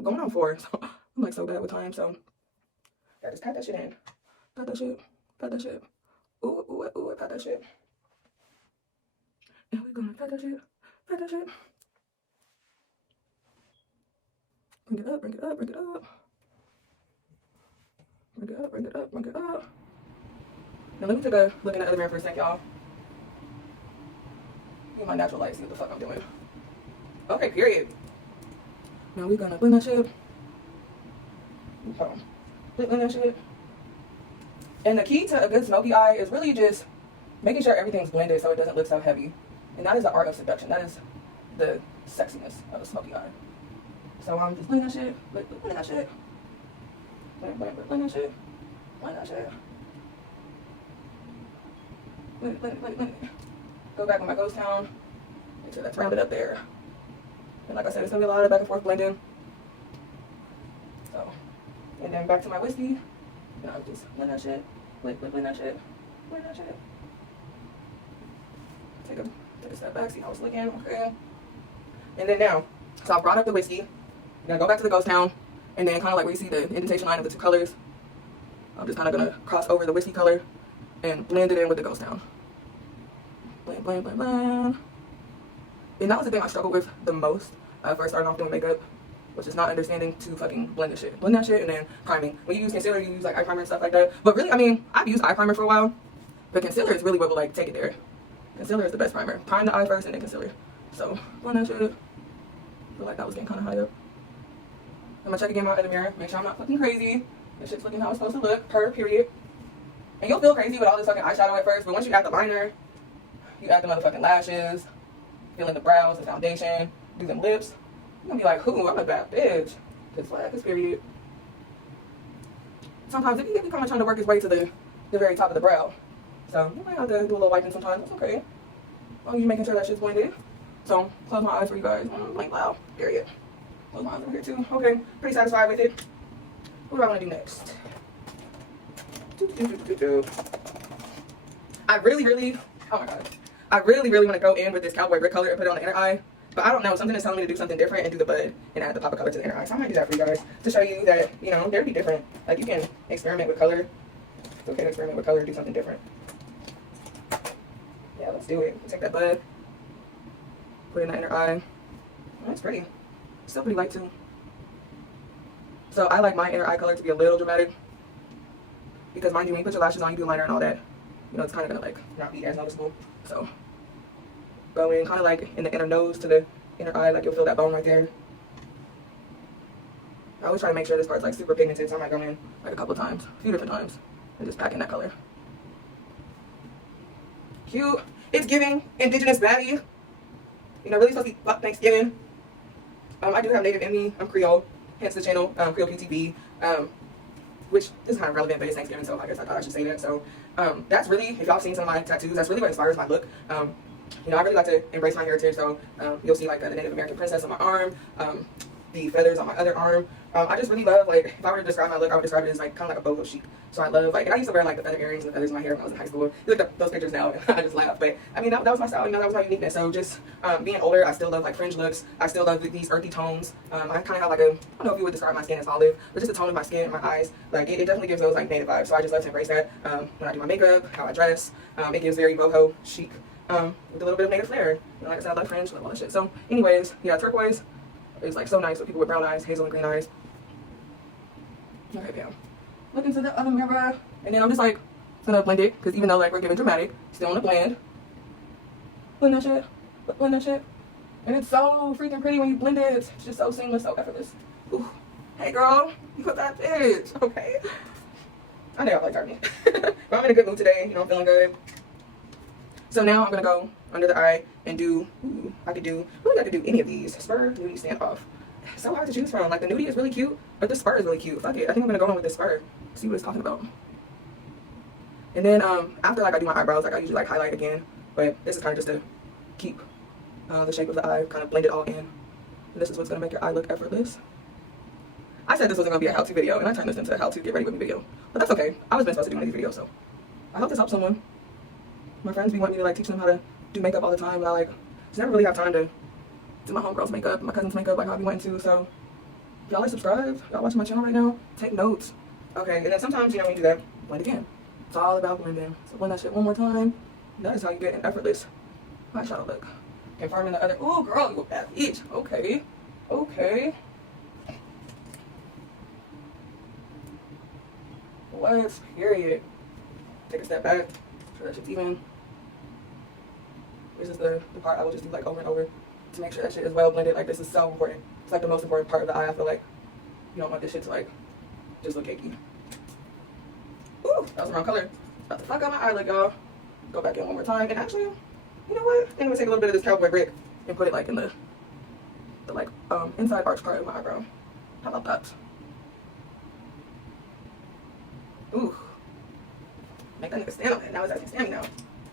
going on 4, so I'm like so bad with time, so yeah, just pat that shit in. Pat that shit. Pat that shit. Ooh, ooh, ooh, pat that shit. And we're gonna pat that shit. Pat that shit. Bring it up, bring it up, bring it up. Bring it up, bring it up, bring it up. Now let me take a look in the other mirror for a sec, y'all. In my natural light, see what the fuck I'm doing. Okay, period. Now we're gonna blend that shit. Hold on. Blend that shit. And the key to a good smoky eye is really just making sure everything's blended so it doesn't look so heavy. And that is the art of seduction. That is the sexiness of a smoky eye. So I'm just blending that shit. Blend that shit. Blend that shit. Blend that shit. Blend it. Go back with my ghost town. Make sure that's rounded up there. And like I said, it's gonna be a lot of back and forth blending. So, and then back to my whiskey. And I'll just blend that shit. Blend that shit. Blend that shit. Take a step back, see how it's looking. Okay. And then now, so I brought up the whiskey. I'm gonna go back to the ghost town. And then kind of like where you see the indentation line of the two colors, I'm just kind of gonna cross over the whiskey color and blend it in with the ghost town. Blend, blend, blend, blend. And that was the thing I struggled with the most first starting off doing makeup, was just not understanding to fucking blend the shit. Blend that shit and then priming. When you use concealer, you use like eye primer and stuff like that. But really, I mean, I've used eye primer for a while, but concealer is really what will like take it there. Concealer is the best primer. Prime the eye first and then concealer. So blend that shit. I feel like that was getting kind of high up. I'm gonna check again my other mirror, make sure I'm not fucking crazy. This shit's looking how it's supposed to look, per period. And you'll feel crazy with all this fucking eyeshadow at first, but once you add the liner, you add the motherfucking lashes, fill in the brows, the foundation, do them lips, you're gonna be like, ooh, I'm a bad bitch. This flag, this period. Sometimes if you kind of trying to work his way to the very top of the brow. So you might have to do a little wiping sometimes, that's okay. As long as you're making sure that shit's blended. So close my eyes for you guys, blink loud, period. Close my eyes over here too. Okay, pretty satisfied with it. What do I want to do next? I really, oh my god. I really want to go in with this cowboy brick color and put it on the inner eye. But I don't know, something is telling me to do something different and do the bud and add the pop of color to the inner eye. So I might do that for you guys to show you that, you know, they'll be different. Like you can experiment with color. It's okay to experiment with color and do something different. Yeah, let's do it. Take that bud, put it in the inner eye. Oh, that's pretty. Still pretty light too. So I like my inner eye color to be a little dramatic. Because mind you, when you put your lashes on, you do liner and all that, you know, it's kind of gonna like not be as noticeable. So go in kind of like in the inner nose to the inner eye, like you'll feel that bone right there. I always try to make sure this part's like super pigmented, so I might go in like a couple of times, a few different times, and just pack in that color. Cute. It's giving indigenous baddie. You know, really supposed to be fuck Thanksgiving. I do have native in me. I'm Creole, hence the channel, Creole PTB. Which is kind of relevant, but it's Thanksgiving, so I guess I thought I should say that. So that's really, if y'all seen some of my tattoos, that's really what inspires my look. You know, I really like to embrace my heritage, so you'll see like the Native American princess on my arm, the feathers on my other arm. I just really love, like, if I were to describe my look, I would describe it as like kind of like a boho chic. So I love, like, and I used to wear like the feather earrings and the feathers in my hair when I was in high school. You look at those pictures now, and I just laugh. But I mean, that was my style, you know, that was my uniqueness. So just being older, I still love like fringe looks. I still love these earthy tones. I kind of have like a, I don't know if you would describe my skin as olive, but just the tone of my skin and my eyes, like it definitely gives those like native vibes. So I just love to embrace that when I do my makeup, how I dress. It gives very boho chic with a little bit of native flair. You know, like I said, I love fringe, love all that shit. So anyways, yeah, turquoise is like so nice with people with brown eyes, hazel and green eyes. Okay, yeah. Look into the other mirror, and then I'm just like gonna blend it, because even though like we're giving dramatic, still wanna blend. Blend that shit, blend that shit. And it's so freaking pretty when you blend it. It's just so seamless, so effortless. Ooh. Hey girl, you got that bitch, okay? I know I like dark but I'm in a good mood today, you know, I'm feeling good. So now I'm gonna go under the eye and do, I could do any of these. Spur, nudie, standoff. So hard to choose from. Like the nudie is really cute, but the spur is really cute. Fuck it, I think I'm gonna go in with this spur. See what it's talking about. And then after like I do my eyebrows, like I usually like highlight again, but this is kind of just to keep the shape of the eye, kind of blend it all in. And this is what's gonna make your eye look effortless. I said this wasn't gonna be a how-to video, and I turned this into a how-to get ready with me video. But that's okay. I was supposed to do one of these videos, so I hope this helps someone. My friends be wanting me to like teach them how to do makeup all the time, but I like just never really have time to do my homegirl's makeup, my cousin's makeup, like I'll be wanting to. So Y'all are subscribed. Y'all watching my channel right now. Take notes. Okay, and then sometimes, you know, when you do that, blend again. It's all about blending. So blend that shit one more time. That is how you get an effortless eyeshadow look. Confirming the other. Oh, girl, you a bad bitch. Okay. Okay. What? Period. Take a step back. Sure that shit's even. This is the part I will just do like over and over to make sure that shit is well blended. Like, this is so important. It's like the most important part of the eye. I feel like you don't want this shit to like just look cakey. Ooh, that was the wrong color. About to fuck out my eyelid, y'all. Go back in one more time. And actually, you know what? I'm gonna take a little bit of this cowboy brick and put it like in the like inside arch part of my eyebrow. How about that? Ooh. Make that nigga stand on it. Now it's actually standing now.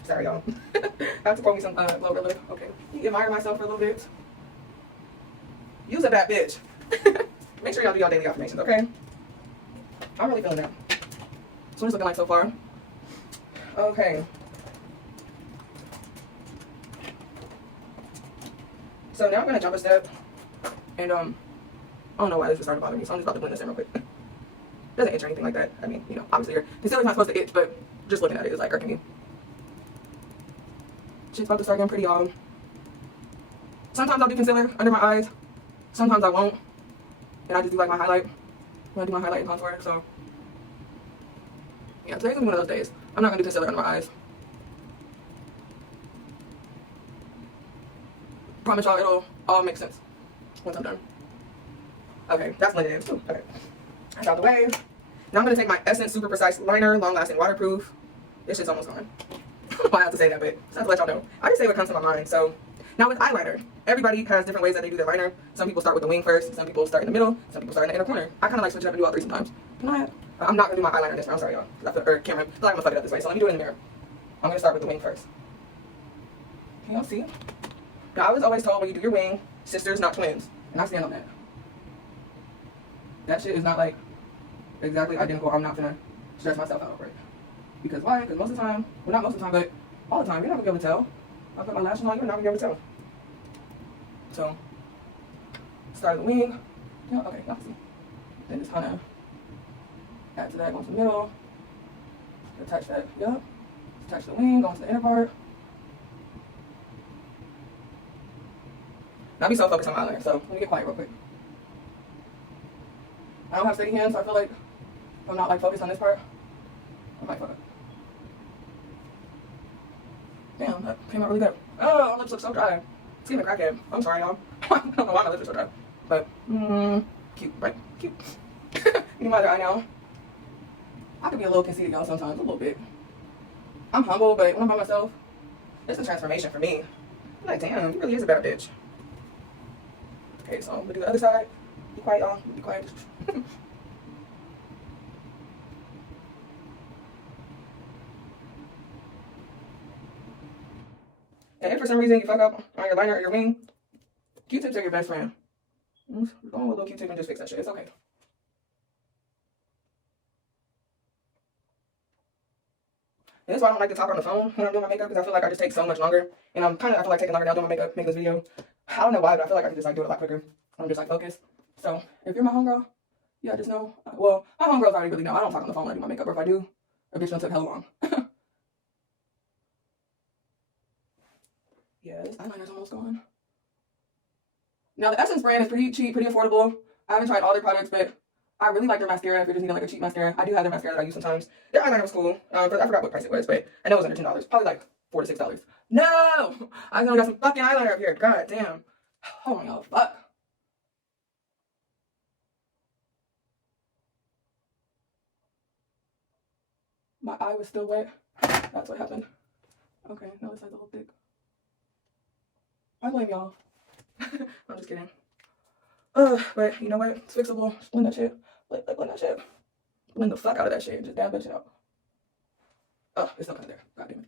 Sorry, y'all. I have to pour me some glow roller. Okay. You admire myself for a little bit. Use a bad bitch. Make sure y'all do y'all daily affirmations, okay? I'm really feeling that. So what it's looking like so far. Okay. So now I'm gonna jump a step, and I don't know why this just started bothering me, so I'm just about to blend this in real quick. Doesn't itch or anything like that. I mean, you know, obviously your concealer's not supposed to itch, but just looking at it is like irking me. Shit's about to start getting pretty, y'all. Sometimes I'll do concealer under my eyes. Sometimes I won't, and I just do like my highlight. When I do my highlight and contour, so yeah, today's gonna be one of those days. I'm not gonna do concealer under my eyes. Promise y'all it'll all make sense once I'm done. Okay, that's blended in. Ooh, okay, that's out the way. Now I'm gonna take my Essence Super Precise Liner, long lasting, waterproof. This shit's almost gone. I don't know why I have to say that, but just have to let y'all know. I just say what comes to my mind. So now with eyeliner, everybody has different ways that they do their liner. Some people start with the wing first. Some people start in the middle. Some people start in the inner corner. I kind of like switch it up and do all three sometimes. You know what? I'm not gonna do my eyeliner this time. I'm sorry, y'all. Or camera. I feel like I'm gonna fuck it up this way. So let me do it in the mirror. I'm gonna start with the wing first. Can y'all see? Now, I was always told when you do your wing, sisters, not twins. And I stand on that. That shit is not like exactly identical. I'm not gonna stress myself out over it. Because why? Because most of the time, well, not most of the time, but all the time, you're not gonna be able to tell. I put my lashes on, you're not gonna be able to tell. So, start the wing. Yeah, okay, y'all see. Then just kind of add to that, go to the middle. Attach that, yep. Attach the wing, go into the inner part. Now, I be so focused on my eyeliner, so let me get quiet real quick. I don't have steady hands, so I feel like if I'm not like focused on this part, I might fuck up. Damn, that came out really good. Oh, my lips look so dry. It's giving a crackhead. I'm sorry, y'all. I don't know why my lips are so dry. But, cute, right? Cute. You my other eye now. I could be a little conceited, y'all, sometimes. A little bit. I'm humble, but when I'm by myself, it's a transformation for me. I'm like, damn, you really is a bad bitch. Okay, so I'm gonna do the other side. Be quiet, y'all. Be quiet. And if for some reason you fuck up on your liner or your wing, Q-tips are your best friend. Go on with a little Q-tip and just fix that shit. It's okay. And that's why I don't like to talk on the phone when I'm doing my makeup, because I feel like I just take so much longer. And I feel like taking longer now doing my makeup, making this video. I don't know why, but I feel like I can just like do it a lot quicker. I'm just like focused. So if you're my homegirl, yeah, just know. Well, my homegirls already really know. I don't talk on the phone when I do my makeup, or if I do, a bitch done took hella long. Yeah, this eyeliner's almost gone. Now, the Essence brand is pretty cheap, pretty affordable. I haven't tried all their products, but I really like their mascara if you're just needing like a cheap mascara. I do have their mascara that I use sometimes. Their eyeliner was cool. I forgot what price it was, but I know it was under $10. Probably like $4 to $6. No! I only got some fucking eyeliner up here. God damn. Oh my god, fuck. My eye was still wet. That's what happened. Okay, now this side's a little thick. I blame y'all. I'm just kidding. But you know what? It's fixable. Just blend that shit. Blend that shit. Blend the fuck out of that shit. Just dab that shit out. Oh, it's still kind of there. God damn it.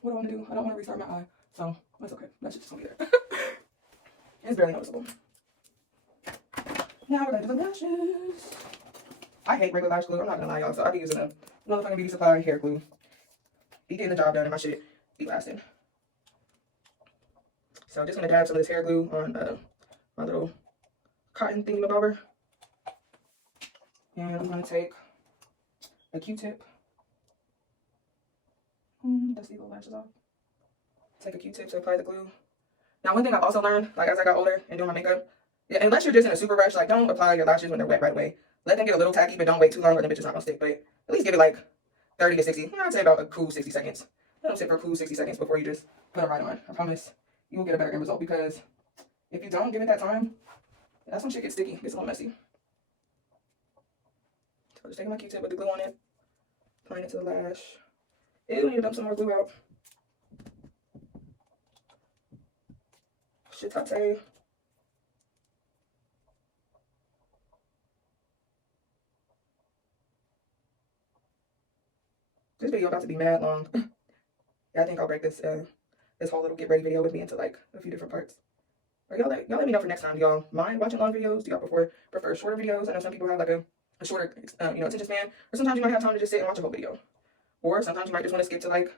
What do I want to do? I don't want to restart my eye. So, that's okay. That shit just gonna be there. It's barely noticeable. Now we're gonna do the lashes. I hate regular lash glue. I'm not gonna lie, y'all. So I'll be using a motherfucking beauty supply hair glue. Be getting the job done and my shit be lasting. So I'm just gonna dab some of this hair glue on my little cotton thingamabobber. And I'm going to take a Q-tip. Let's see the lashes off. Take a Q-tip to apply the glue. Now, one thing I've also learned, like as I got older and doing my makeup, yeah, unless you're just in a super rush, like don't apply your lashes when they're wet right away. Let them get a little tacky, but don't wait too long or the bitch is not gonna stick. But at least give it like 30 to 60. I'd say about a cool 60 seconds. Let them sit for a cool 60 seconds before you just put them right on. I promise you will get a better end result, because if you don't give it that time, that's when shit gets sticky. It gets a little messy. So I'm just taking my Q-tip with the glue on it, applying it to the lash. Ew, need to dump some more glue out. Shitate. This video about to be mad long. Yeah, I think I'll break this this whole little get ready video with me into like a few different parts. Or y'all let me know for next time. Do y'all mind watching long videos? Do y'all prefer shorter videos? I know some people have like a shorter attention span, or sometimes you might have time to just sit and watch a whole video, or sometimes you might just want to skip to like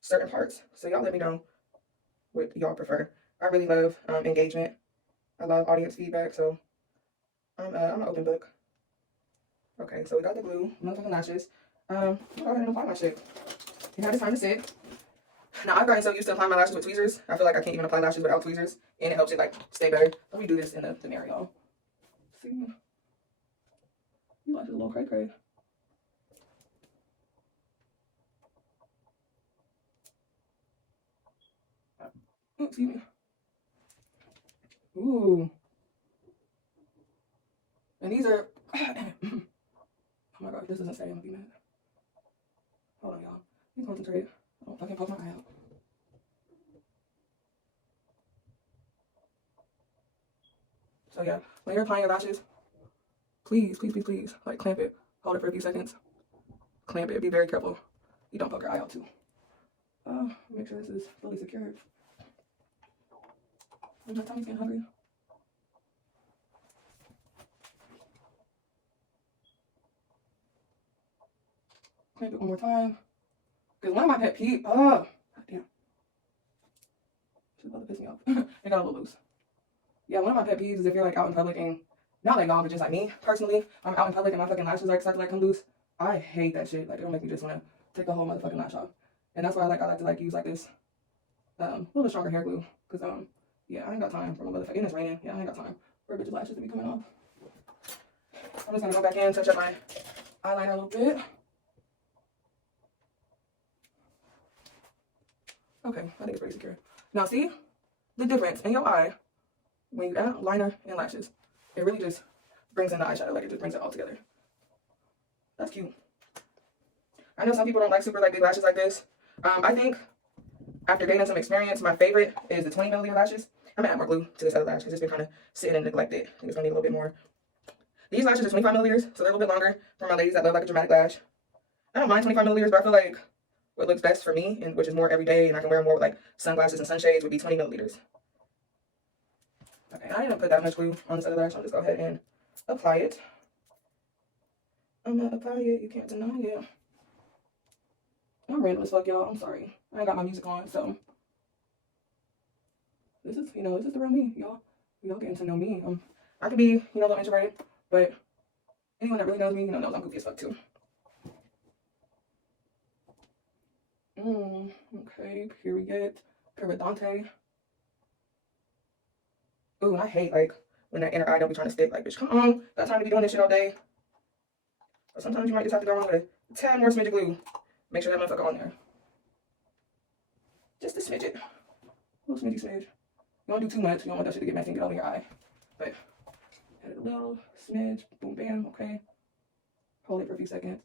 certain parts. So y'all let me know what y'all prefer. I really love engagement. I love audience feedback, so I'm an open book. Okay, so we got the glue, motherfucking lashes. I'll go ahead and apply my shit. And now it's time to sit. Now I've gotten so used to applying my lashes with tweezers, I feel like I can't even apply lashes without tweezers, and it helps it like stay better. Let me do this in the mirror, y'all. See, you lashes a little cray cray. Excuse me. Ooh. And these are. Oh my god, this doesn't say. I'm gonna be mad. Hold on, y'all. Let me concentrate. Oh, I can't poke my eye out. So yeah, when you're applying your lashes, please, please, please, please, like clamp it, hold it for a few seconds, clamp it. Be very careful. You don't poke your eye out too. Make sure this is fully secured. My tummy's getting hungry. Clamp it one more time. Because one of my pet peeves, god damn. She's about to piss me off. It got a little loose. Yeah, one of my pet peeves is if you're like out in public and, not like y'all, but just like me personally, I'm out in public and my fucking lashes like start to like come loose. I hate that shit. Like it'll make me just want to take the whole motherfucking lash off. And that's why I like to like use like this a little bit stronger hair glue. Because yeah, I ain't got time for my motherfucking, and it's raining. Yeah, I ain't got time for a bitch's lashes to be coming off. I'm just gonna go back in, touch up my eyeliner a little bit. Okay, I think it's pretty secure. Now see the difference in your eye when you add liner and lashes. It really just brings in the eyeshadow, like it just brings it all together. That's cute. I know some people don't like super like big lashes like this. I think after gaining some experience, my favorite is the 20 milliliter lashes. I'm gonna add more glue to this other lash because it's been kind of sitting and neglected. I think it's gonna need a little bit more. These lashes are 25 milliliters, so they're a little bit longer for my ladies that love like a dramatic lash. I don't mind 25 milliliters, but I feel like what looks best for me, and which is more everyday, and I can wear more with like sunglasses and sunshades, would be 20 milliliters. Okay, I didn't put that much glue on this other lash. I'll just go ahead and apply it. I'm gonna apply it. You can't deny it. I'm random as fuck, y'all. I'm sorry. I ain't got my music on, so this is, this is the real me, y'all. Y'all getting to know me. I could be, a little introverted, but anyone that really knows me, knows I'm goofy as fuck too. Okay, period. Periodonte. Ooh, I hate like when that inner eye don't be trying to stick. Like, bitch, come on. Got time to be doing this shit all day. But sometimes you might just have to go on with a tad more smidge of glue. Make sure that motherfucker on there. Just a smidget. A little smidgy smidge. You don't do too much. You don't want that shit to get messy and get all in your eye. But add a little smidge. Boom, bam. Okay. Hold it for a few seconds.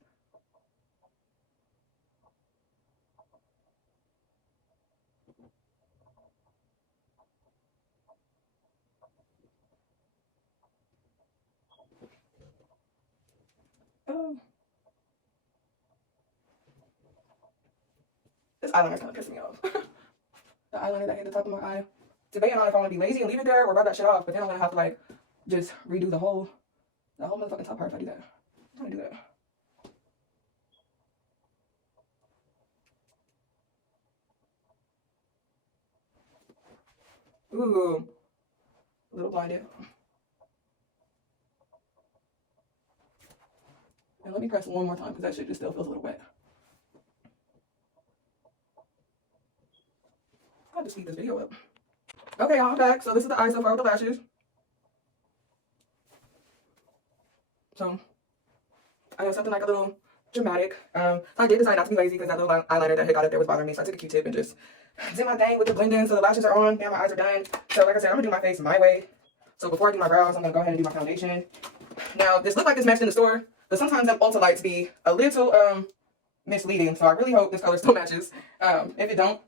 This eyeliner kind of pissing me off. The eyeliner that hit the top of my eye. Debating on if I want to be lazy and leave it there or rub that shit off, but then I'm gonna have to like just redo the whole motherfucking top part if I do that. I'm gonna do that. Ooh, a little blinded. And let me press one more time because that shit just still feels a little wet. I'll just speed this video up. Okay, I'm back. So this is the eye so far with the lashes. So I know something like a little dramatic. I did decide not to be lazy because that little eyeliner that had got up there was bothering me. So I took a Q-tip and just did my thing with the blend-in. So the lashes are on. Now my eyes are done. So like I said, I'm gonna do my face my way. So before I do my brows, I'm gonna go ahead and do my foundation. Now this looked like this matched in the store, but sometimes them Ulta lights be a little misleading. So I really hope this color still matches. If it don't,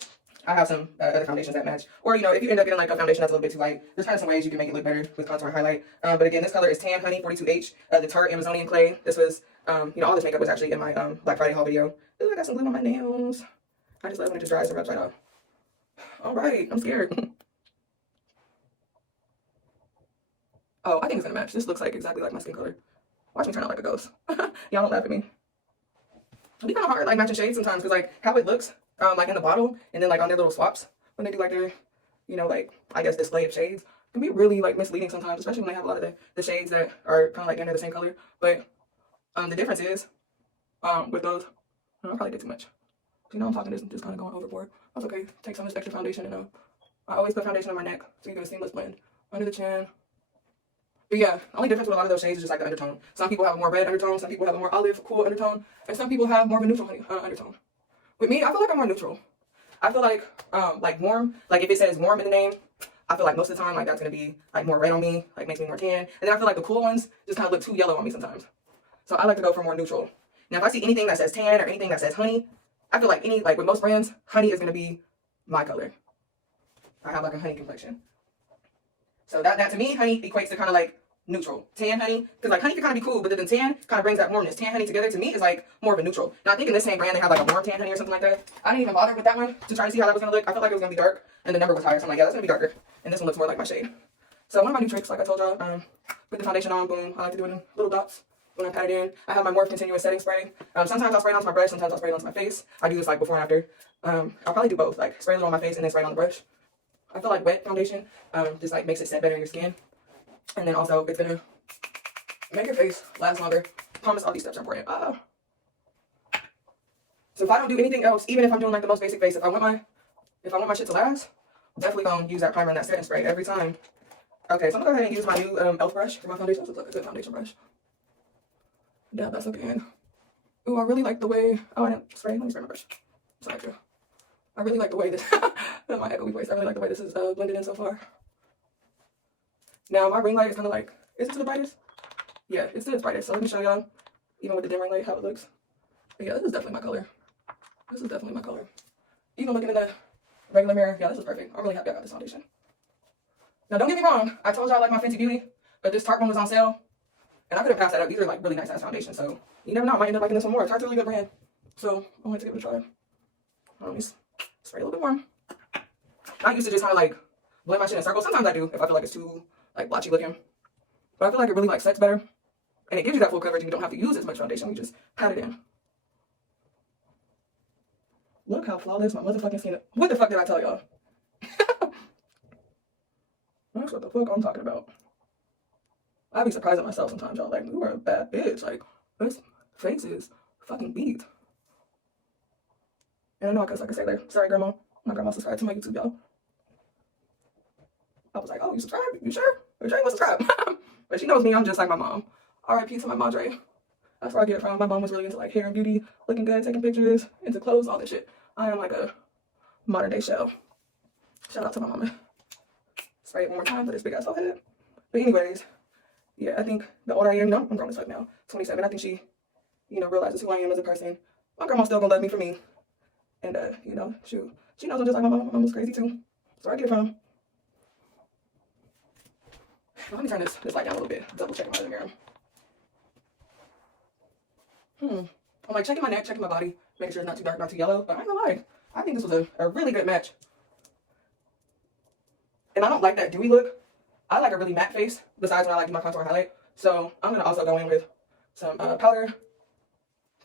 I have some other foundations that match. Or, you know, if you end up getting like a foundation that's a little bit too light, there's kind of some ways you can make it look better with contour and highlight. But again, this color is Tan Honey 42H, the Tarte Amazonian Clay. This was, you know, all this makeup was actually in my Black Friday haul video. Ooh, I got some glue on my nails. I just love when it just dries and rubs right off. All right, I'm scared. Oh, I think it's gonna match. This looks like exactly like my skin color. Watch me turn out like a ghost. Y'all don't laugh at me. It'd be kind of hard like matching shades sometimes because like how it looks like in the bottle and then like on their little swaps when they do like their, you know, like I guess display of shades can be really like misleading sometimes, especially when they have a lot of the shades that are kind of like under the same color. But the difference is with those, I probably did too much. You know, I'm talking this just kind of going overboard. That's okay. Take some of this extra foundation and I always put foundation on my neck so you get a seamless blend under the chin. But yeah, the only difference with a lot of those shades is just like the undertone. Some people have a more red undertone, some people have a more olive cool undertone, and some people have more of a neutral undertone. With me, I feel like I'm more neutral. I feel like warm, like if it says warm in the name, I feel like most of the time like that's gonna be like more red on me, like makes me more tan. And then I feel like the cool ones just kind of look too yellow on me sometimes. So I like to go for more neutral. Now if I see anything that says tan or anything that says honey, I feel like with most brands, honey is gonna be my color. I have like a honey complexion. So that to me, honey equates to kind of like neutral. Tan honey, because like honey can kind of be cool, but then tan kind of brings that warmness. Tan honey together to me is like more of a neutral. Now I think in this same brand they have like a warm tan honey or something like that. I didn't even bother with that one to try to see how that was gonna look. I felt like it was gonna be dark, and the number was higher, so I'm like, yeah, that's gonna be darker. And this one looks more like my shade. So one of my new tricks, like I told y'all, put the foundation on, boom. I like to do it in little dots when I pat it in. I have my Morphe Continuous Setting Spray. Sometimes I'll spray it onto my brush, sometimes I'll spray it onto my face. I do this like before and after. I'll probably do both, like spray a little on my face and then spray it on the brush. I feel like wet foundation just like makes it set better in your skin. And then also it's gonna make your face last longer. I promise all these steps are important. So if I don't do anything else, even if I'm doing like the most basic face, if I want my shit to last, I'm definitely gonna use that primer and that setting spray every time. Okay, so I'm gonna go ahead and use my new e.l.f. brush for my foundation. This looks like a good foundation brush. Yeah, that's okay. Ooh, I really like the way. Oh, I didn't spray. Let me spray my brush. Sorry, Drew. I really like the way this. My echoey voice. I really like the way this is blended in so far. Now my ring light is kind of like, is it to the brightest? Yeah, it's to its brightest. So let me show y'all, even with the dim ring light, how it looks. But yeah, this is definitely my color. This is definitely my color. Even looking in the regular mirror, yeah, this is perfect. I'm really happy I got this foundation. Now don't get me wrong, I told y'all I like my Fenty Beauty, but this Tarte one was on sale, and I couldn't pass that up. These are like really nice ass foundations, so you never know, I might end up liking this one more. Tarte's a really good brand, so I wanted to give it a try. Let me spray a little bit more. I used to just kind of like blend my shit in circles. Sometimes I do if I feel like it's too like blotchy looking, but I feel like it really like sets better, and it gives you that full coverage, and you don't have to use as much foundation. You just pat it in. Look how flawless my motherfucking skin is. What the fuck did I tell y'all? That's what the fuck I'm talking about. I be surprised at myself sometimes, y'all. Like, you are a bad bitch. Like, this face is fucking beat. And I know I cuss like a sailor. Sorry, grandma. My grandma subscribed to my YouTube, y'all. I was like, oh, you subscribed? You sure? You sure you want to subscribe? But she knows me. I'm just like my mom. R.I.P. to my madre. That's where I get it from. My mom was really into like hair and beauty, looking good, taking pictures, into clothes, all that shit. I am like a modern day shell. Shout out to my mama. Spray it one more time for this big ass forehead. But anyways, yeah, I think the older I am, you know, I'm grown as fuck now, 27. I think she, you know, realizes who I am as a person. My grandma's still gonna love me for me. And, you know, shoot, she knows I'm just like my mama. My mama's crazy too. That's where I get it from. Let me turn this light down a little bit. Double checking my mirror. I'm like checking my neck, checking my body, making sure it's not too dark, not too yellow. But I ain't gonna lie, I think this was a really good match. And I don't like that dewy look. I like a really matte face, besides when I like do my contour and highlight. So I'm gonna also go in with some powder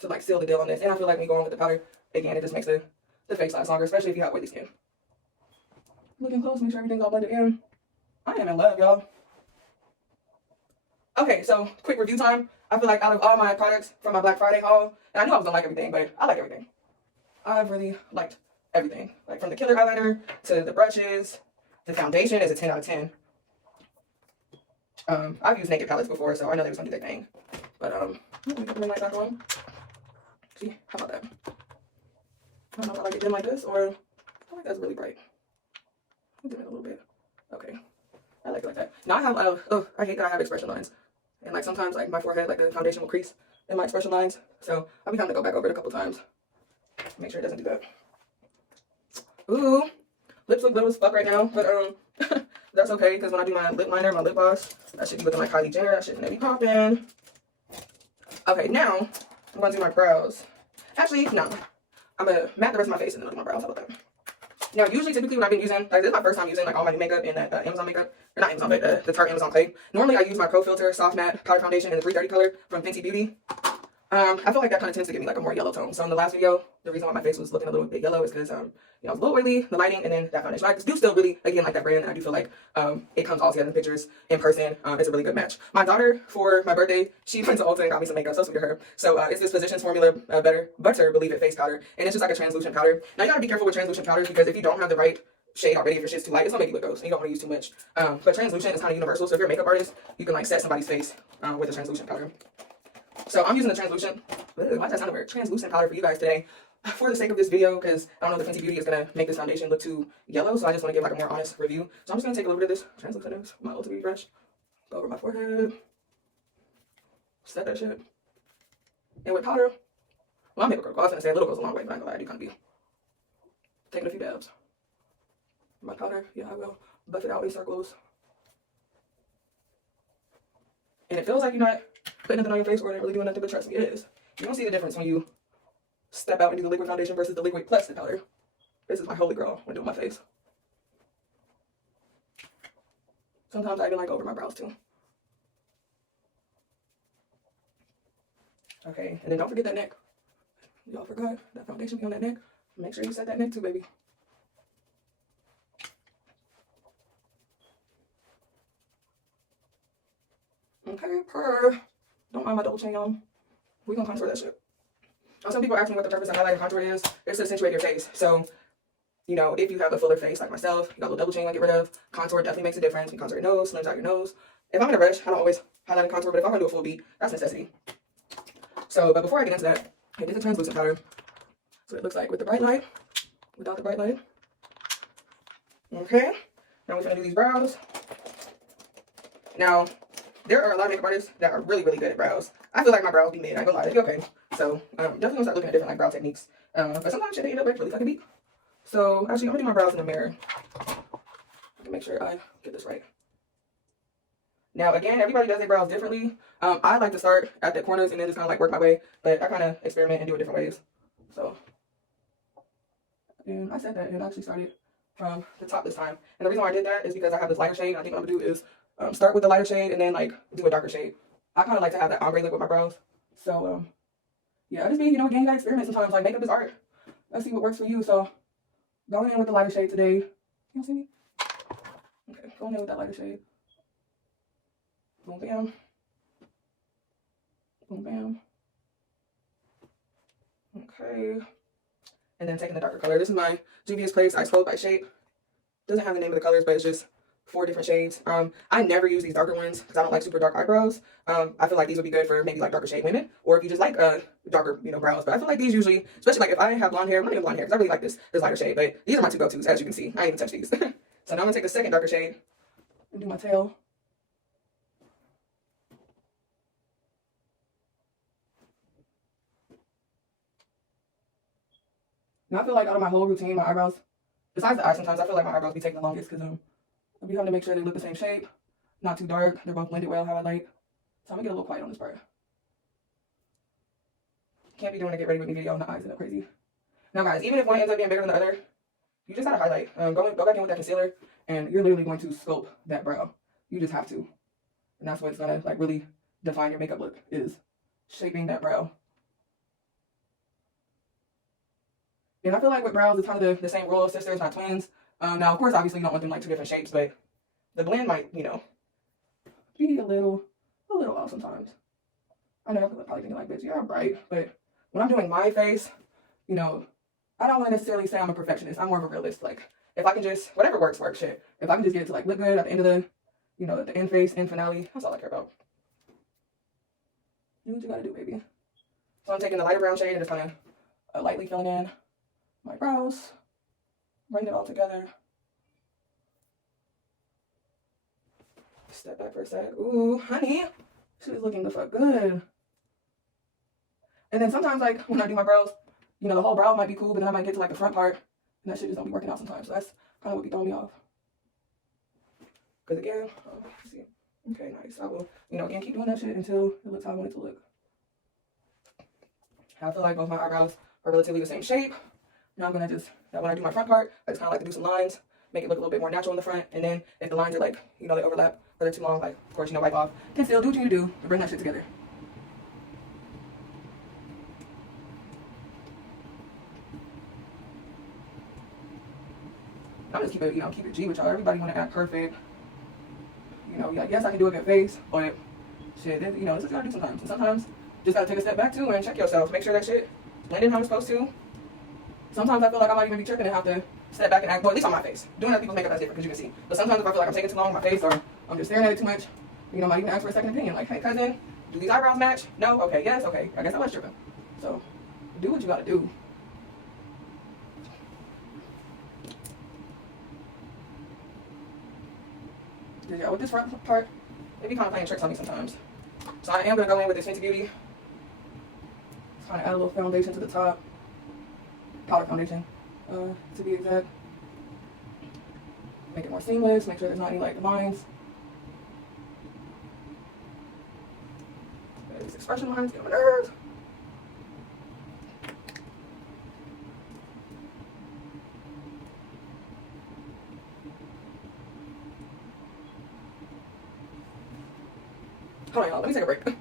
to like seal the deal on this. And I feel like when you go in with the powder, again, it just makes the face last longer, especially if you have oily skin. Looking close, make sure everything's all blended in. I am in love, y'all. Okay, so quick review time. I feel like out of all my products from my Black Friday haul, and I knew I was gonna like everything, but I like everything. I've really liked everything. Like from the killer eyeliner to the brushes, the foundation is a 10 out of 10. I've used naked palettes before, so I know they was gonna do their thing. But let me put the ring light back on. See, how about that? I don't know if I like it dim like this, or I feel like that's really bright. I'll dim it a little bit. Okay, I like it like that. Now I have I hate that I have expression lines, and like sometimes like my forehead, like the foundation will crease in my expression lines. So I'll be having to go back over it a couple times. Make sure it doesn't do that. Ooh, lips look little as fuck right now, but that's okay, because when I do my lip liner, my lip gloss, I should be looking like Kylie Jenner. I shouldn't be popping. Okay, now I'm going to do my brows. Actually, no. I'm going to matte the rest of my face and then do my brows. How about that? Now, typically when I've been using, like this is my first time using like all my new makeup in that Amazon makeup, or not Amazon, but the Tarte Amazon Clay. Normally I use my Pro Filter Soft Matte Powder Foundation in the 330 color from Fenty Beauty. I feel like that kind of tends to give me like a more yellow tone. So in the last video, the reason why my face was looking a little bit yellow is because you know, it was a little oily, the lighting, and then that foundation. I do still really, again, like that brand, and I do feel like it comes all together in pictures in person. It's a really good match. My daughter, for my birthday, she went to Ulta and got me some makeup. So sweet of her. So it's this Physicians Formula Butter Believe It face powder, and it's just like a translucent powder. Now you gotta be careful with translucent powders, because if you don't have the right shade already, if your shit's too light, it's gonna make you look gross, and you don't want to use too much. But translucent is kind of universal. So if you're a makeup artist, you can like set somebody's face with a translucent powder. So I'm using the translucent, why does that sound weird? Translucent powder for you guys today, for the sake of this video, because I don't know if Fenty Beauty is going to make this foundation look too yellow, so I just want to give like a more honest review. So I'm just going to take a little bit of this translucent with my Ulta Beauty brush, go over my forehead, set that shit, and with powder, well, I'm able to go. I was going to say a little goes a long way, but I'm glad I do kind of be taking a few dabs. My powder, yeah, I will buff it out in circles. And it feels like you're not putting nothing on your face or not really doing nothing, but trust me, it is. You don't see the difference when you step out and do the liquid foundation versus the liquid plus the powder. This is my holy grail when doing my face. Sometimes I even like over my brows too. Okay, and then don't forget that neck. Y'all forgot that foundation be on that neck. Make sure you set that neck too, baby. Okay, don't mind my double chin on. We're gonna contour that shit. Some people ask me what the purpose of highlighter contour is. It's to accentuate your face. So, you know, if you have a fuller face like myself, you got a little double chin you want to get rid of, contour definitely makes a difference. You contour your nose, slims out your nose. If I'm in a rush, I don't always highlight and contour, but if I'm gonna do a full beat, that's necessity. So, but before I get into that, I did the translucent powder. So it looks like with the bright light, without the bright light. Okay, now we're gonna do these brows. Now, there are a lot of makeup artists that are really, really good at brows. I feel like my brows be mid, I ain't gonna lie, they be okay. So, definitely gonna start looking at different like brow techniques. But sometimes shit, they end up really fucking beat. So, actually, I'm gonna do my brows in the mirror. To make sure I get this right. Now, again, everybody does their brows differently. I like to start at the corners and then just kind of like work my way. But I kind of experiment and do it different ways. So, and I said that, and I actually started from the top this time. And the reason why I did that is because I have this lighter shade. And I think what I'm gonna do is start with the lighter shade and then like do a darker shade. I kind of like to have that ombre look with my brows. So, yeah, I just mean, you know, again, you gotta experiment sometimes. Like, makeup is art. Let's see what works for you. So, going in with the lighter shade today. You don't see me? Okay, going in with that lighter shade. Boom, bam. Boom, bam. Okay. And then taking the darker color. This is my Juvia's Place Ice Cold by Shape. Doesn't have the name of the colors, but it's just 4 different shades. I never use these darker ones because I don't like super dark eyebrows. I feel like these would be good for maybe like darker shade women, or if you just like darker, you know, brows. But I feel like these usually, especially like if I have blonde hair, I'm not even blonde hair because I really like this lighter shade. But these are my 2 go-tos, as you can see. I ain't even touch these. So now I'm gonna take the second darker shade and do my tail. Now I feel like out of my whole routine, my eyebrows, besides the eye, sometimes I feel like my eyebrows be taking the longest because I'll be having to make sure they look the same shape, not too dark. They're both blended well how I like. So I'm gonna get a little quiet on this part. Can't be doing a get ready with me video and the eyes end up crazy. Now guys, even if one ends up being bigger than the other, you just gotta highlight. Go back in with that concealer and you're literally going to sculpt that brow. You just have to. And that's what's gonna like really define your makeup look, is shaping that brow. And I feel like with brows, it's kind of the same rule of sisters, not twins. Now, of course, obviously, you don't want them like 2 different shapes, but the blend might, you know, be a little a little off sometimes. I know people are probably thinking like, bitch, you're bright, but when I'm doing my face, you know, I don't want to necessarily say I'm a perfectionist. I'm more of a realist. Like, if I can just, whatever works, shit. If I can just get it to like look good at the end of the, you know, at the end face, end finale, that's all I care about. Do what you gotta do, baby. So I'm taking the lighter brown shade and just kind of lightly filling in my brows, bring it all together. Step back for a sec. Ooh, honey, she was looking the fuck good. And then sometimes, like, when I do my brows, you know, the whole brow might be cool, but then I might get to like the front part, and that shit just don't be working out sometimes. So that's kind of what be throwing me off. Because again, let's see. Okay, nice. I will, you know, again, keep doing that shit until it looks how I want it to look. I feel like both my eyebrows are relatively the same shape. Now I'm gonna just, when I do my front part, I just kind of like to do some lines, make it look a little bit more natural in the front. And then if the lines are like, you know, they overlap or they're too long, like, of course, you know, wipe off. Then still do what you do to bring that shit together. I'm just keep it, you know, keep it G with y'all. Everybody want to act perfect. You know, like, yes, I can do a good face, but shit, you know, this is what you gotta do sometimes. And sometimes, just gotta take a step back too and check yourself. Make sure that shit blend in how it's supposed to. Sometimes I feel like I might even be tripping and have to step back and act, well, at least on my face. Doing other people's makeup, that's different, because you can see. But sometimes if I feel like I'm taking too long on my face, or I'm just staring at it too much, you know, I might even ask for a second opinion. Like, hey, cousin, do these eyebrows match? No? Okay, yes? Okay. I guess I was tripping. So, do what you gotta do. Yeah, with this front part, they be kind of playing tricks on me sometimes. So I am going to go in with this Fenty Beauty. Just kind of add a little foundation to the top. Powder foundation, to be exact. Make it more seamless, make sure there's not any like lines. These expression lines, get on my nerves. Hold on, y'all, let me take a break.